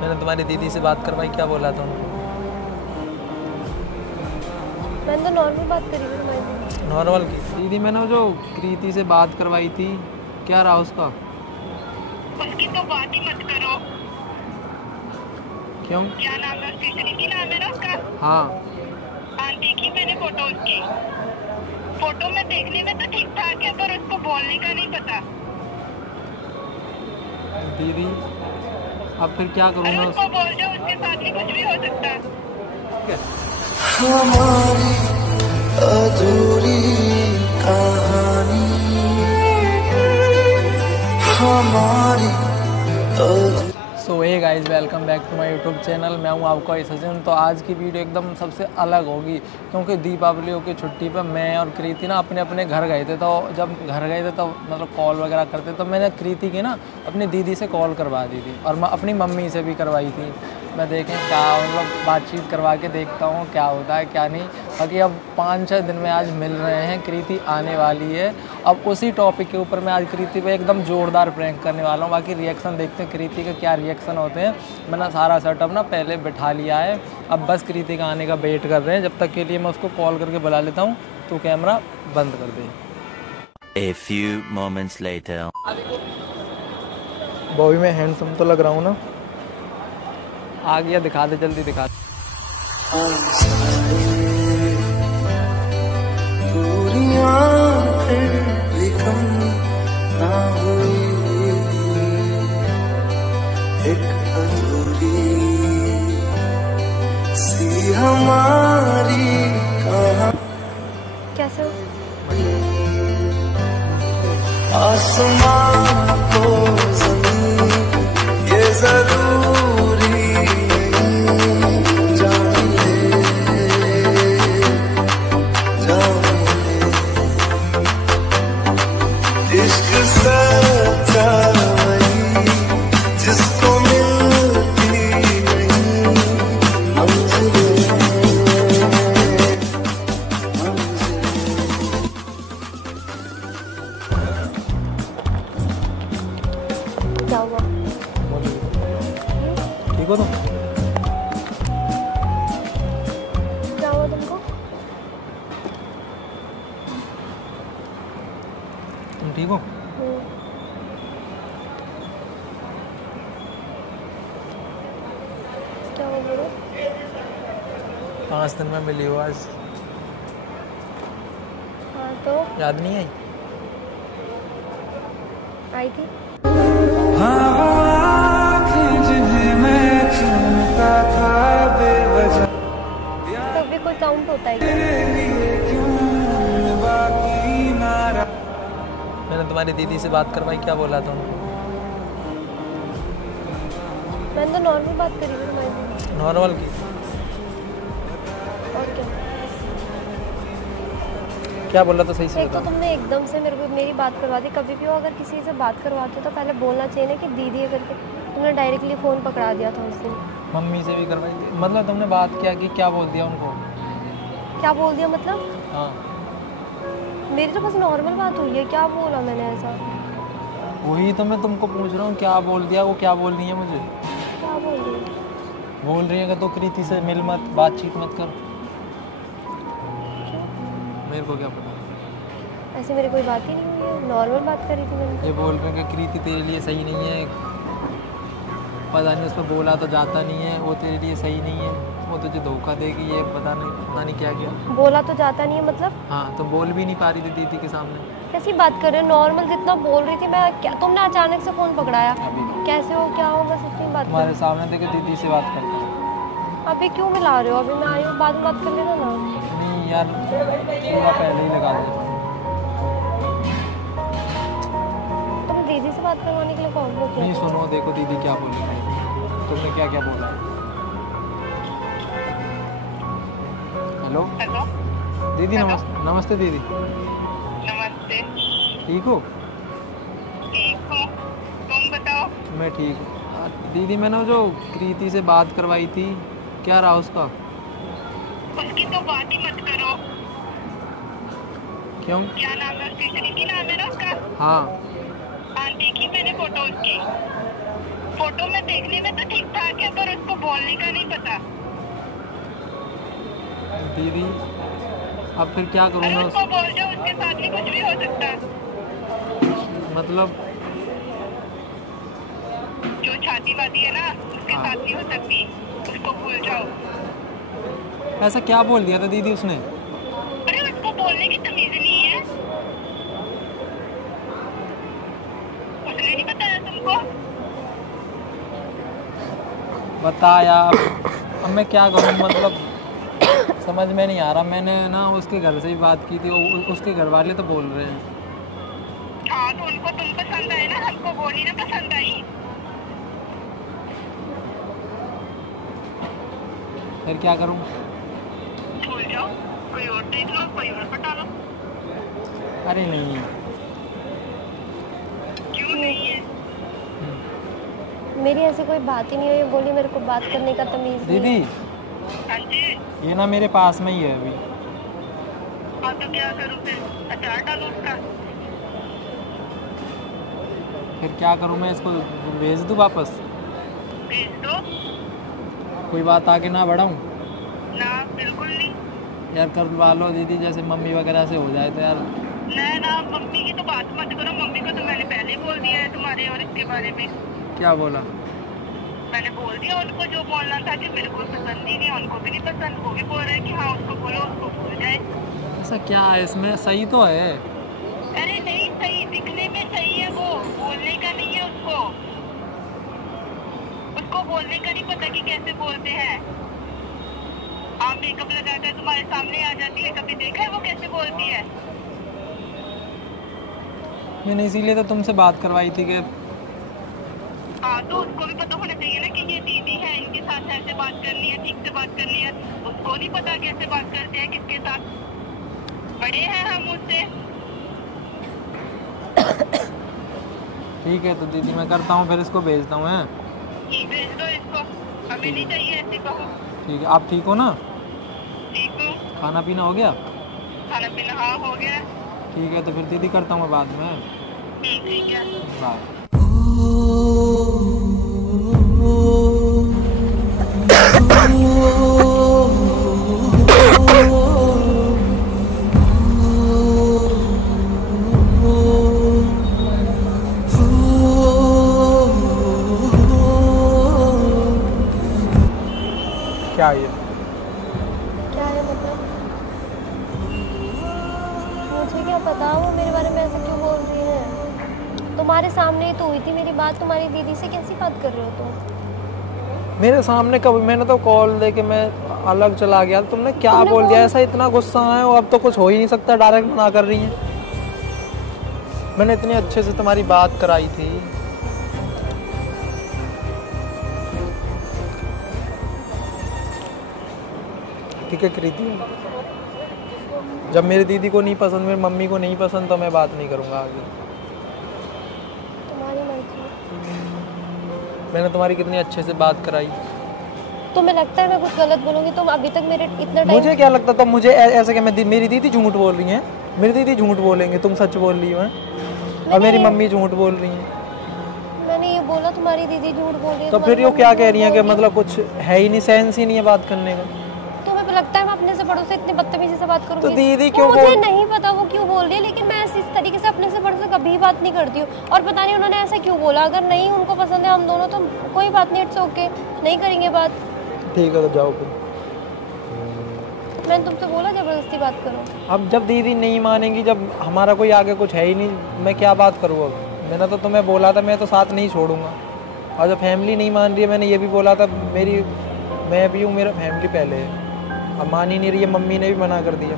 मैंने तुम्हारी दीदी से बात करवाई, क्या बोला था उनको? मैंने तो नॉर्मल बात करी थी तुम्हारी। नॉर्मल की दीदी, मैंने जो कृति से बात करवाई थी, क्या रहा उसका? उसकी तो बात ही मत करो। क्यों? क्या नाम है उसकी? कृति नाम है ना उसका? हाँ। हाँ, देखी मैंने फोटो उसकी। फोटो में देखने में तो ठीक ठाक है, पर उसको बोलने का नहीं पता। दीदी अब फिर क्या करूँ अरे मैं? उसको बोल जाओ, उसके साथ भी कुछ भी हो सकता है। हमारी अधूरी कहानी, हमारी so hey guys, welcome back to my YouTube channel. मैं हूं आपका सचिन। तो आज की वीडियो एकदम सबसे अलग होगी, क्योंकि दीपावलियों की छुट्टी पर मैं और कृति ना अपने अपने घर गए थे। तो जब घर गए थे तो मतलब कॉल वगैरह करते, तो मैंने कृति की ना अपनी दीदी से कॉल करवा दी थी, और मैं अपनी मम्मी से भी करवाई थी। मैं देखें क्या मतलब बातचीत करवा के देखता हूँ क्या होता है क्या नहीं। बाकी अब 5-6 दिन में आज मिल रहे हैं, कृति आने वाली है। अब उसी टॉपिक के ऊपर मैं आज कृति पे एकदम ज़ोरदार प्रैंक करने वाला हूँ। बाकी रिएक्शन देखते हैं कृति के क्या रिएक्शन होते हैं। मैंने सारा सेटअप ना पहले बिठा लिया है, अब बस कृति का आने का वेट कर रहे हैं। जब तक के लिए मैं उसको कॉल करके बुला लेता हूँ, तो कैमरा बंद कर दे। A few moments later. Bobby में हैंडसम तो लग रहा हूँ ना? आ गया, दिखा दे जल्दी दिखा दे। एक अधूरी सी हमारी कहानी, कैसे हो? आसमां को ज़मीन ये ज़रूरी जान ले, इश्क सच्चाई जिसको मिलती नहीं मंज़िलें। क्या हुआ? ठीक हो तुम? क्या हुआ तुमको? तुम ठीक हो? क्या हुआ बोलो? 5 दिन में मिली हो आज, हाँ तो याद नहीं आई? आई थी। तो भी कोई काउंट होता है क्या? मैंने तुम्हारी दीदी से बात करवाई, क्या बोला था उनको? मैंने तो नॉर्मल बात करी थी तुम्हारी। नॉर्मल की और क्या बोला था सही से एक तो बता। तुमने एकदम से मेरी बात करवा दी। कभी भी हो अगर किसी से बात करवाते हो तो पहले बोलना चाहिए ना कि दीदी है करके। तुमने डायरेक्टली फ़ोन पकड़ा दिया था उस दिन। मम्मी से भी करवाई थी, मतलब तुमने बात क्या की, क्या बोल दिया उनको? क्या बोल दिया मतलब? हाँ, मेरी तो बस नॉर्मल बात हुई है। क्या बोला मैंने ऐसा? वही तो मैं तुमको पूछ रहा हूँ, क्या बोल दिया? वो क्या बोल रही है मुझे? क्या बोल रही? बोल रही है कि तो कृति से मिल मत, बातचीत मत कर। मेरे को क्या पता? ऐसे मेरी कोई बात ही नहीं हुई है। नॉर्मल बात करी थी मैंने। ये बोल रहे हैं कि कृति तेरे लिए सही नहीं है, पता नहीं उस पर बोला तो जाता नहीं है, वो तेरे लिए सही नहीं है, वो तुझे धोखा देगी, ये पता नहीं क्या किया। बोला तो जाता नहीं है मतलब? हाँ, तो बोल भी नहीं पा रही थी दीदी के सामने। कैसी बात कर रहे हो? नॉर्मल जितना बोल रही थी मैं। क्या तुमने अचानक से फ़ोन पकड़ाया? अभी कैसे हो क्या हो बस इतनी बात तुम्हारे कर। सामने देखे दीदी से बात करता हूँ। अभी क्यों मिला रहे हो? अभी मैं आई हूँ, बाद में बात कर लेना ना। नहीं यार, थोड़ा पहले ही लगा दिया। तुम दीदी से बात करवाने के लिए कॉल किया नहीं, था? सुनो देखो दीदी क्या बोली, तुमने क्या क्या बोला। हेलो हेलो, दीदी, नमस्ते दीदी। नमस्ते। ठीक हो? ठीक हूँ, तुम बताओ। मैं ठीक हूँ। दीदी मैंने जो कृति से बात करवाई थी, क्या रहा उसका? उसकी तो बात ही मत करो। क्यों? क्या नाम है उसकी? कृति नाम है ना उसका? हाँ। हाँ, देखी मैंने फोटो उसकी। फोटो में देखने में तो ठीक ठाक है, पर उसको बोलने का नहीं पता। दीदी अब फिर क्या करूँ अरे मैं उसको बोल जाओ, उसके साथ भी कुछ भी हो सकता है। मतलब जो छाती वादी है ना, उसके साथ नहीं हो सकती, उसको भूल जाओ। ऐसा क्या बोल दिया था दीदी उसने? अरे उसको बोलने की तमीज नहीं है, उसने नहीं बताया तुमको? बता यार, अब मैं क्या करूँ, मतलब समझ में नहीं आ रहा। मैंने ना उसके घर से ही बात की थी, उसके घर वाले तो बोल रहे हैं। हाँ तो उनको तुम पसंद आए ना, हमको वो नहीं ना पसंद आई। फिर क्या करूँ? भूल जाओ, कोई और देख लो, कोई और पटा लो। अरे नहीं, क्यों नहीं है? मेरी ऐसी कोई बात ही नहीं हुई, बोली मेरे को बात करने का तमीज़ नहीं दीदी है। हाँ जी। ये ना मेरे पास में ही है अभी। हाँ तो क्या करूँ फिर, अचार डालो उसका? फिर क्या करूँ मैं, इसको भेज दूँ वापस? भेज दो कोई बात आगे ना बढ़ाऊँ ना, बिल्कुल नहीं। यार, करवा लो दीदी, जैसे मम्मी वगैरह से हो जाए तो यार। ना मम्मी की तो बात मत करो, मम्मी को तो मैंने पहले बोल दिया है तुम्हारे और इसके बारे में। क्या बोला? मैंने बोल दिया उनको जो बोलना था, कि मेरे को पसंद ही नहीं, उनको भी नहीं पसंद। वो भी बोल रहे हैं कि हाँ उसको बोलो, उसको भूल जाए। ऐसा क्या है इसमें, सही तो है। अरे नहीं सही, दिखने में सही है, वो बोलने का नहीं है उसको बोलने का नहीं पता कि कैसे बोलते हैं। आप मेकअप लगाकर तुम्हारे सामने आ जाती है, कभी देखा है वो कैसे बोलती है? मैंने इसीलिए तो तुमसे बात करवाई थी कि हाँ तो उसको भी पता होना चाहिए ना कि ये दीदी है, इनके साथ ऐसे बात करनी है, ठीक से बात करनी है। उसको नहीं पता कैसे बात करते हैं किसके साथ, बड़े हैं हम उससे। ठीक है तो दीदी मैं करता हूँ, फिर इसको भेजता हूँ। हैं ये भेज दो इसको, हमें नहीं चाहिए ऐसे कहो। ठीक है, आप ठीक हो ना? ठीक हूँ। खाना पीना हो गया? खाना पीना हाँ हो गया। ठीक है तो फिर दीदी करता हूँ मैं बाद में। ठीक है। बाय। क्या ये? क्या है मतलब? मुझे क्या पता वो मेरे बारे में ऐसे क्यों बोल रही है। तुम्हारे सामने ही तो हुई थी मेरी बात, तुम्हारी दीदी से कैसी बात कर रहे हो तुम? मेरे सामने कब? मैंने तो कॉल दे के मैं अलग चला गया, तुमने क्या बोल दिया? ऐसा इतना गुस्सा है, अब तो कुछ हो ही नहीं सकता, डायरेक्ट मना कर रही है। मैंने इतने अच्छे से तुम्हारी बात कराई थी। ठीक है कृति, जब मेरी दीदी को नहीं पसंद, मेरी मम्मी को नहीं पसंद, तो मैं बात नहीं करूँगा आगे। तुम्हारी मर्जी। मैंने तुम्हारी कितनी अच्छे से बात कराई। तुम्हें लगता है मैं कुछ गलत बोलूंगी? तुम अभी तक मेरे इतना टाइम। मुझे क्या लगता था? मुझे ऐसे कि मेरी दीदी झूठ बोल रही है, मेरी दीदी झूठ बोलेंगे, तुम सच बोल रही हो हैं? और मेरी मम्मी झूठ बोल रही है। मैंने ये बोला तुम्हारी दीदी झूठ बोल रही है, तो फिर ये क्या कह रही है कि मतलब कुछ है ही नहीं, सेंस ही नहीं है बात करने का। तुम्हें लगता है मैं अपने से बड़ों से इतनी बदतमीजी से बात करूंगी? तो दीदी क्यों मुझे नहीं पता वो क्यों बोल रही है, लेकिन मैं इस तरीके से अपने से बड़ों से कभी बात नहीं करती हूँ। और पता नहीं उन्होंने ऐसा क्यों बोला। अगर नहीं उनको पसंद है हम दोनों तो कोई बात नहीं, इट्स ओके, नहीं करेंगे बात। ठीक है तो जाओ फिर। मैंने तुमसे बोला जबरदस्ती बात करो। अब जब दीदी नहीं मानेंगी, जब हमारा कोई आगे कुछ है ही नहीं, मैं क्या बात करूँ अब? मैंने तो तुम्हें बोला था मैं तो साथ नहीं छोड़ूंगा, और जब फैमिली नहीं मान रही है, मैंने ये भी बोला था मैं भी हूँ, मेरा फैमिली पहले है। अब मान ही नहीं रही है, मम्मी ने भी मना कर दिया।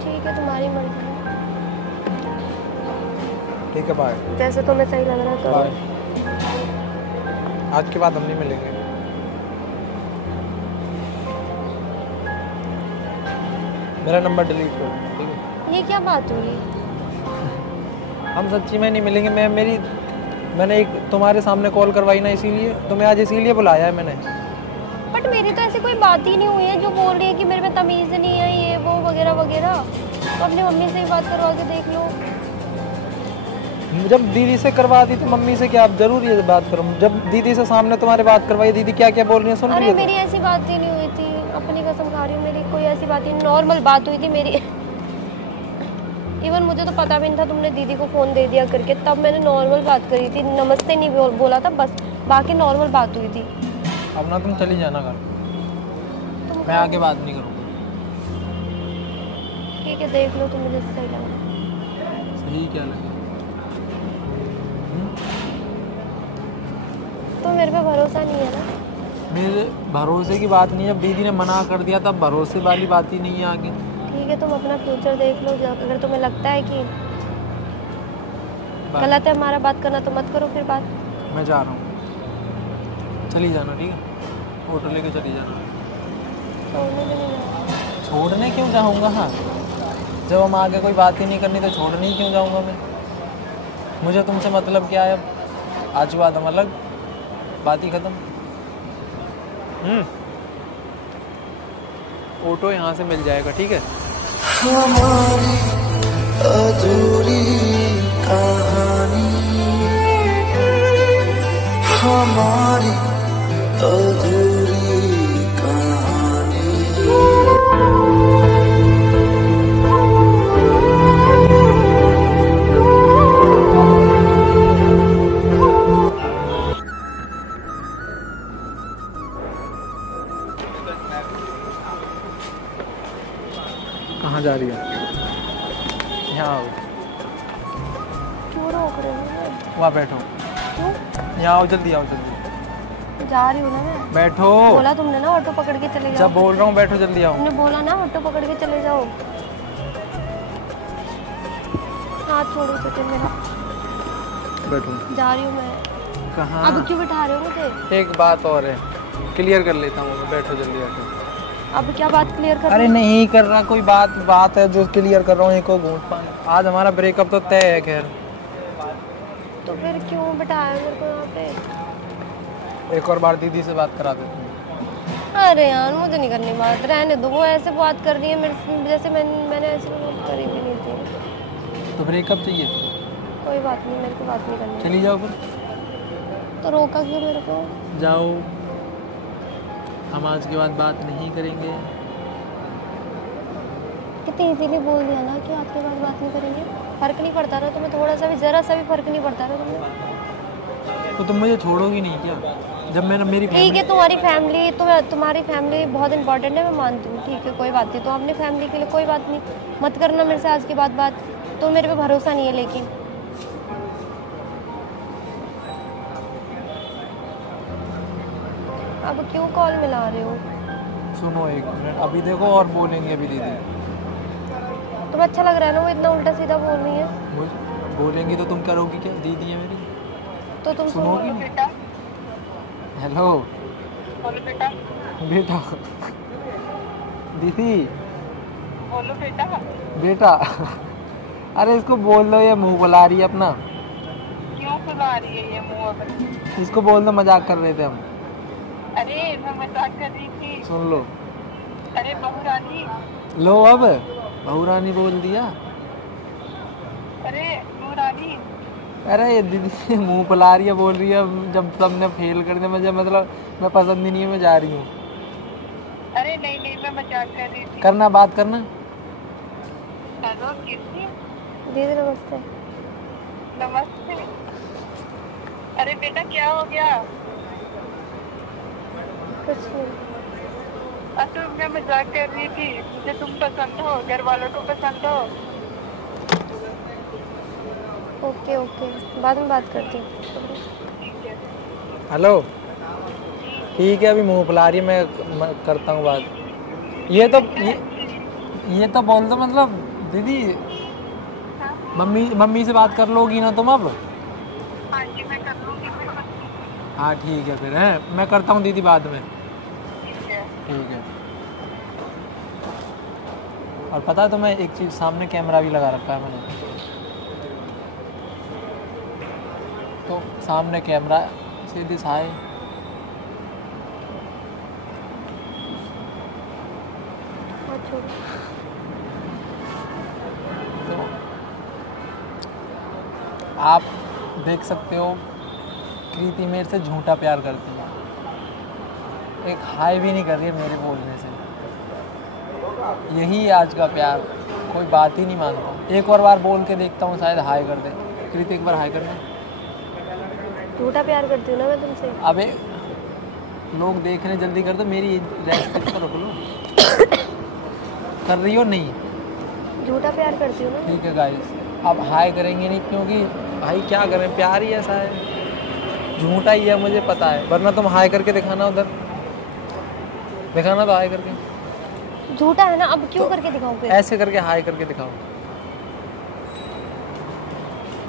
ठीक है तुम्हारी मर्जी, ठीक है बाय। जैसे तुम्हें सही लग रहा है बाय। तो। आज के बाद हम नहीं मिलेंगे। मेरा नंबर डिलीट कर दो, ठीक है? ये क्या बात हुई? हम सच्ची में नहीं मिलेंगे। मैंने एक तुम्हारे सामने कॉल करवाई ना, इसीलिए तुम्हें आज इसीलिए बुलाया है मैंने। बट मेरी तो ऐसी कोई बात ही नहीं हुई है जो बोल रही है कि मेरे में तमीज़ नहीं है, ये वो वगैरह वगैरह। तो अपनी मम्मी से ही बात करवा के देख लो। जब दीदी से करवाती तो मम्मी से क्या आप जरूरी है बात करूँ? जब दीदी से सामने तुम्हारे बात करवाई, दीदी क्या क्या बोल रही है सुन रही अरे है? मेरी ऐसी बात ही नहीं हुई थी, अपनी कसम खा रही हूँ, मेरी कोई ऐसी बात ही नहीं, नॉर्मल बात हुई थी मेरी। इवन मुझे तो पता भी नहीं था तुमने दीदी को फ़ोन दे दिया करके, तब मैंने नॉर्मल बात करी थी, नमस्ते नहीं बोला था बस, बाकी नॉर्मल बात हुई थी। अब ना तुम चली जाना घर, मैं आगे बात नहीं करूँगा। ठीक है, देख लो तुम्हें जैसे सही लगे। सही क्या लगे? तो मेरे पे भरोसा नहीं है ना? मेरे भरोसे की बात नहीं है, जब दीदी ने मना कर दिया तब भरोसे वाली बात ही नहीं है आगे। ठीक है, तुम अपना फ्यूचर देख लो, अगर तुम्हें लगता है कि गलत है हमारा बात करना तो मत करो फिर बात। मैं जा रहा हूँ, चली जाना, ठीक है? ऑटो लेके चली जाना। छोड़ने भी नहीं जाना। छोड़ने क्यों जाऊँगा? हाँ, जब हम आगे कोई बात ही नहीं करनी तो छोड़ने ही क्यों जाऊँगा मैं? मुझे तुमसे मतलब क्या है? आज बात हम अलग, बात ही ख़त्म। ऑटो यहाँ से मिल जाएगा, ठीक है? हमारी अधूरी कहानी, हमारी अधूरी कहानी। कहाँ जा रही है? यहाँ आओ, क्यों रोक रहे हो? वहाँ बैठो। क्यों? यहाँ आओ, जल्दी आओ, जल्दी जा रही हूँ ना मैं। बैठो। बोला तुमने ना ऑटो पकड़ के चले जाओ। जब बोल रहा हूँ बैठो, जल्दी आओ। तुमने बोला ना ऑटो पकड़ के चले जाओ। हाथ छोड़ो तो मेरा। बैठो। जा रही हूँ मैं। कहाँ? अब क्यों बिठा रहे हो मुझे? एक बात और है, क्लियर कर लेता हूँ मैं। बैठो, जल्दी बैठो। अब क्या बात क्लियर कर? अरे नहीं कर रहा, कोई बात है जो क्लियर कर रहा हूँ। एक और घूंट पानी। आज हमारा ब्रेकअप तो तय है। खैर, तो फिर क्यों बिठाया मेरे को यहाँ पे? एक और बार दीदी से बात करा देता हूँ। अरे यार, मुझे नहीं करनी बात, रहने दो। वो ऐसे बात कर रही है मेरे से, जैसे मैंने ऐसे बात करी भी नहीं थी। तो ब्रेकअप चाहिए? कोई बात नहीं, मेरे को बात नहीं करनी। चली जाओ फिर। तो रोका क्यों मेरे को? जाओ, हम आज के बाद बात नहीं करेंगे। कितनी इजीली बोल दिया ना कि आज के बाद बात नहीं करेंगे। फर्क नहीं पड़ता रहा तुम्हें? थोड़ा सा भी, जरा सा भी फर्क नहीं पड़ता रहा तुम्हें? तो तुम मुझे छोड़ोगी नहीं क्या? जब मैंने मेरी ठीक है, तुम्हारी फैमिली बहुत इंपॉर्टेंट है, मैं मानती हूँ। ठीक है, कोई बात नहीं। तो अपनी फैमिली के लिए कोई बात नहीं, मत करना मेरे से आज के बाद बात। तो मेरे पे भरोसा नहीं है लेकिन। अब क्यों कॉल मिला रहे हो? सुनो एक मिनट, अभी देखो और बोलेंगे अभी दीदी। तुम्हें अच्छा लग रहा है ना वो इतना उल्टा सीधा बोल रही है? बोलेंगी तो तुम करोगी क्या? दीदी है मेरी, तो तुम सुनोगी नहीं? बेटा, हेलो बोलो बेटा, बेटा। दीदी, बोलो बेटा। बेटा। अरे इसको बोल दो, ये मुंह बुला रही है अपना। क्यों बुला रही है ये मुंह अब? इसको बोल दो, मजाक कर रहे थे हम। अरे मैं मजाक कर रही थी। सुन लो। अरे बहू रानी। लो, अब बहू रानी बोल दिया। अरे बहू रानी। अरे ये दीदी मुंह बुला रही है, बोल रही है जब सबने फेल कर दिया मुझे, मतलब मैं पसंद ही नहीं है, मैं जा रही हूँ। अरे नहीं नहीं, मैं मजाक कर रही थी। करना, बात करना। हेलो, किसकी? दीदी नमस्ते। नमस्ते। अरे बेटा, क्या हो गया? कुछ नहीं। तो मैं मजाक कर रही थी। मुझे तुम पसंद हो, घर वालों को पसंद हो। ओके ओके, बाद में बात करती हूँ। ठीक है। हेलो, ठीक है, अभी मुंह बुला रही है, मैं करता हूँ बात। ये तो बोल दो, मतलब दीदी मम्मी से बात कर लोगी ना तुम अब? हाँ जी, मैं कर लूँगी। हाँ ठीक है फिर, है मैं करता हूँ दीदी बाद में। ठीक है। ठीक है। और पता है तुम्हें एक चीज़, सामने कैमरा भी लगा रखा है मैंने, तो सामने कैमरा से दिखाए। तो आप देख सकते हो कृति मेरे से झूठा प्यार करती है, एक हाय भी नहीं कर रही है मेरे बोलने से। यही है आज का प्यार, कोई बात ही नहीं मानता। एक और बार बोल के देखता हूँ, शायद हाय कर दे। कृति एक बार हाय कर दे। झूठा प्यार करती हूँ ना मैं तुमसे। अबे लोग देख रहे, जल्दी कर दो, मेरी रेस्पेक्ट तो रख लो। कर रही हो नहीं? झूठा प्यार करती हूँ ना। ठीक है गाइस, अब हाय करेंगे नहीं क्योंकि भाई क्या करें, प्यार ही ऐसा है, झूठा ही है मुझे पता है। वरना तुम हाय करके दिखाना, उधर दिखाना तो हाय करके। झूठा है ना, अब क्यों करके दिखाऊं फिर? ऐसे करके हाय करके दिखाओ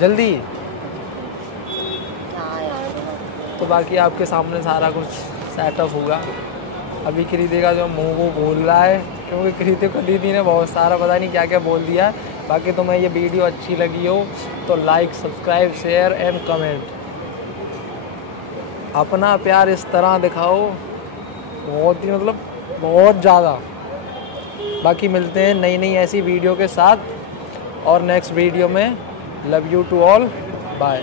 जल्दी। हाँ यार। तो बाकी आपके सामने सारा कुछ सेटअप होगा। अभी कृति का जो मुंह वो बोल रहा है, क्योंकि कृति को दीदी ने बहुत सारा पता नहीं क्या क्या बोल दिया। बाकी तुम्हें ये वीडियो अच्छी लगी हो तो like, subscribe, share and comment. अपना प्यार इस तरह दिखाओ, बहुत ही मतलब बहुत ज़्यादा। बाकी मिलते हैं नई नई ऐसी वीडियो के साथ और नेक्स्ट वीडियो में। Love you to all, bye.